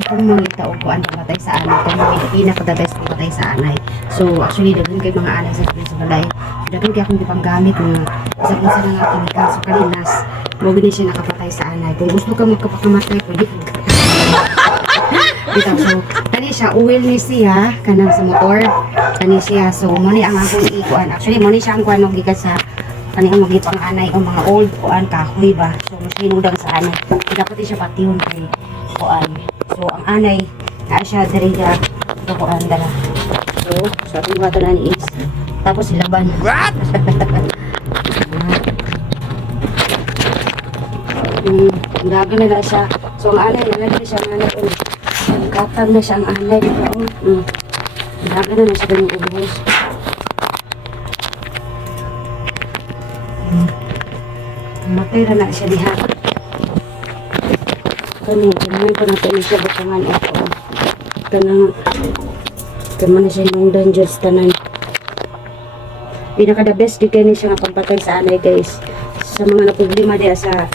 kung mangita o kuan pamatay sa anay. Kung may pinaka-the best pamatay sa anay. So actually daghan kay mga anay sa sa balay. So daghan akong gipanggamit nga isa sa nga chemical. So kaninas mo gani siya nakapatay sa anay. Kung gusto ka magkapakamatay pwede ka Bitaw, so, kani siya, oil ni siya, kanang sa motor, kani siya, so, mo ni ang akong ikuan. Actually, mo ni siya ang kuan, gikan sa, kani ang magipang anay, o mga old kuan, kahoy ba, so, mas sa anay. Dapat siya patiyon kay kuan. So, ang anay, na siya, diri ka, ito kuan, dala. So, kuha na ni is, tapos ilaban. What? Hmm, dagan na na siya. So, ang anay, nalagay siya ang anay. Oh. Katag na siya ang anay. Diba? Oh. Hmm. Dagan na na siya ganyung ubos. Matay na na siya diha. Kani, kanahan ko na siya bukangan ako. Kanang, kaman na siya yung dangerous tanan. Pinaka the best di kayo siya nga pampatay sa anay guys. Sa mga naproblema diha sa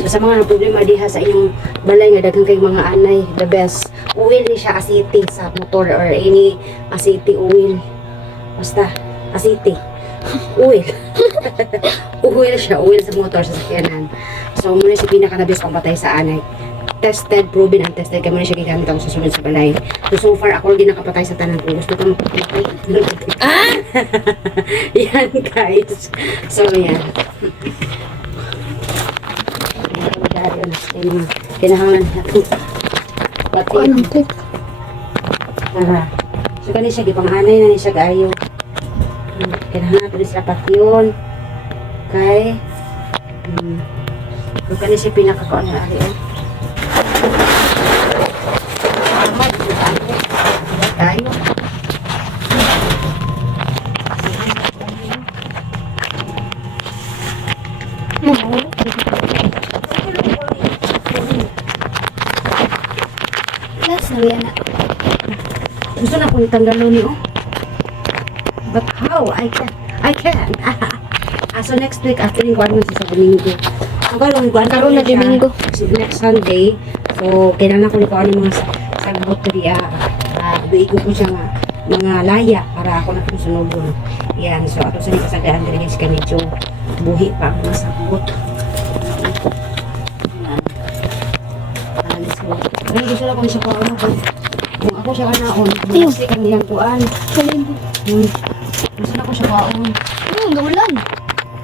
So, sa mga problema diha sa inyong balay nga daghang kay mga anay, the best. Oil ni siya asiti sa motor or any asiti oil. Basta asiti. Oil. oil siya, oil sa motor sa sakyanan. So, muna siya pinaka the best pampatay sa anay. Tested, proven, and tested. Kaya muna siya gigamit ako sa sunod sa balay. So, so far, ako hindi nakapatay sa tanan ko. Gusto ko magpapatay. ah! yan, guys. So, yan. Anak kay mga kinahanglan natin. Pati tara. So kani siya gipanganay na ni siya gayo. Hmm, Kinahanglan natin sila patyon. Kay hmm. So kani siya pinakakuan na ari oh. Amad, Gayo. Last na yan na. Gusto na kong tanggalon ni oh. But how? I can. I can. ah, so next week, after yung kuwan sa Domingo. Ang karoon, kuwan Karoon na Domingo. Next Sunday. So, kailangan ko ni kuwan yung mga sagbot ko diya. Uh, Duigo ko siya nga mga laya para ako na itong sunubon. Yan. So, ato sa nikasagaan din guys ka medyo buhi pa ang mga sagbot. Ah. Pero gusto lang kung siya pa ano. Kung kung ako siya kanaon, Ayaw. kasi kang niyang kuan. Salim. Hmm. Gusto na ko siya kaon. Hmm, gaulan.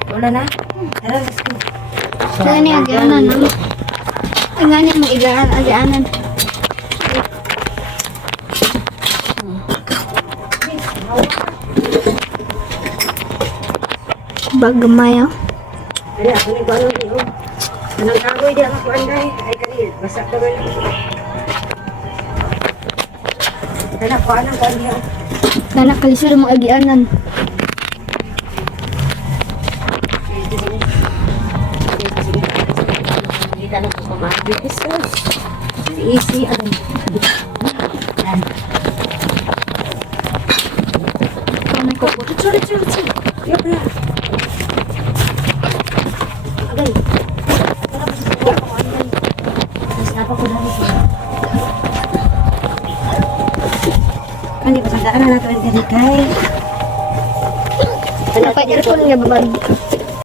Wala na? Tara, let's go. Kaya niya agyanan na. Ang nga niya mong igaan, agyanan. Bagamay ah. Ay, ako ni kuan ni oh. Anong kagoy di ako kuan dai. Ay kani, basa ka ba? Kana kuan ang kuan niya. Nanak kalisod mong agyanan. Kita na ko kumagi. Jesus. Easy ano. Yan. Kamay ko. Sorry, sorry, sorry. Yup na. Kani pa sa na nato ang kay. Ano pa earphone nga babag?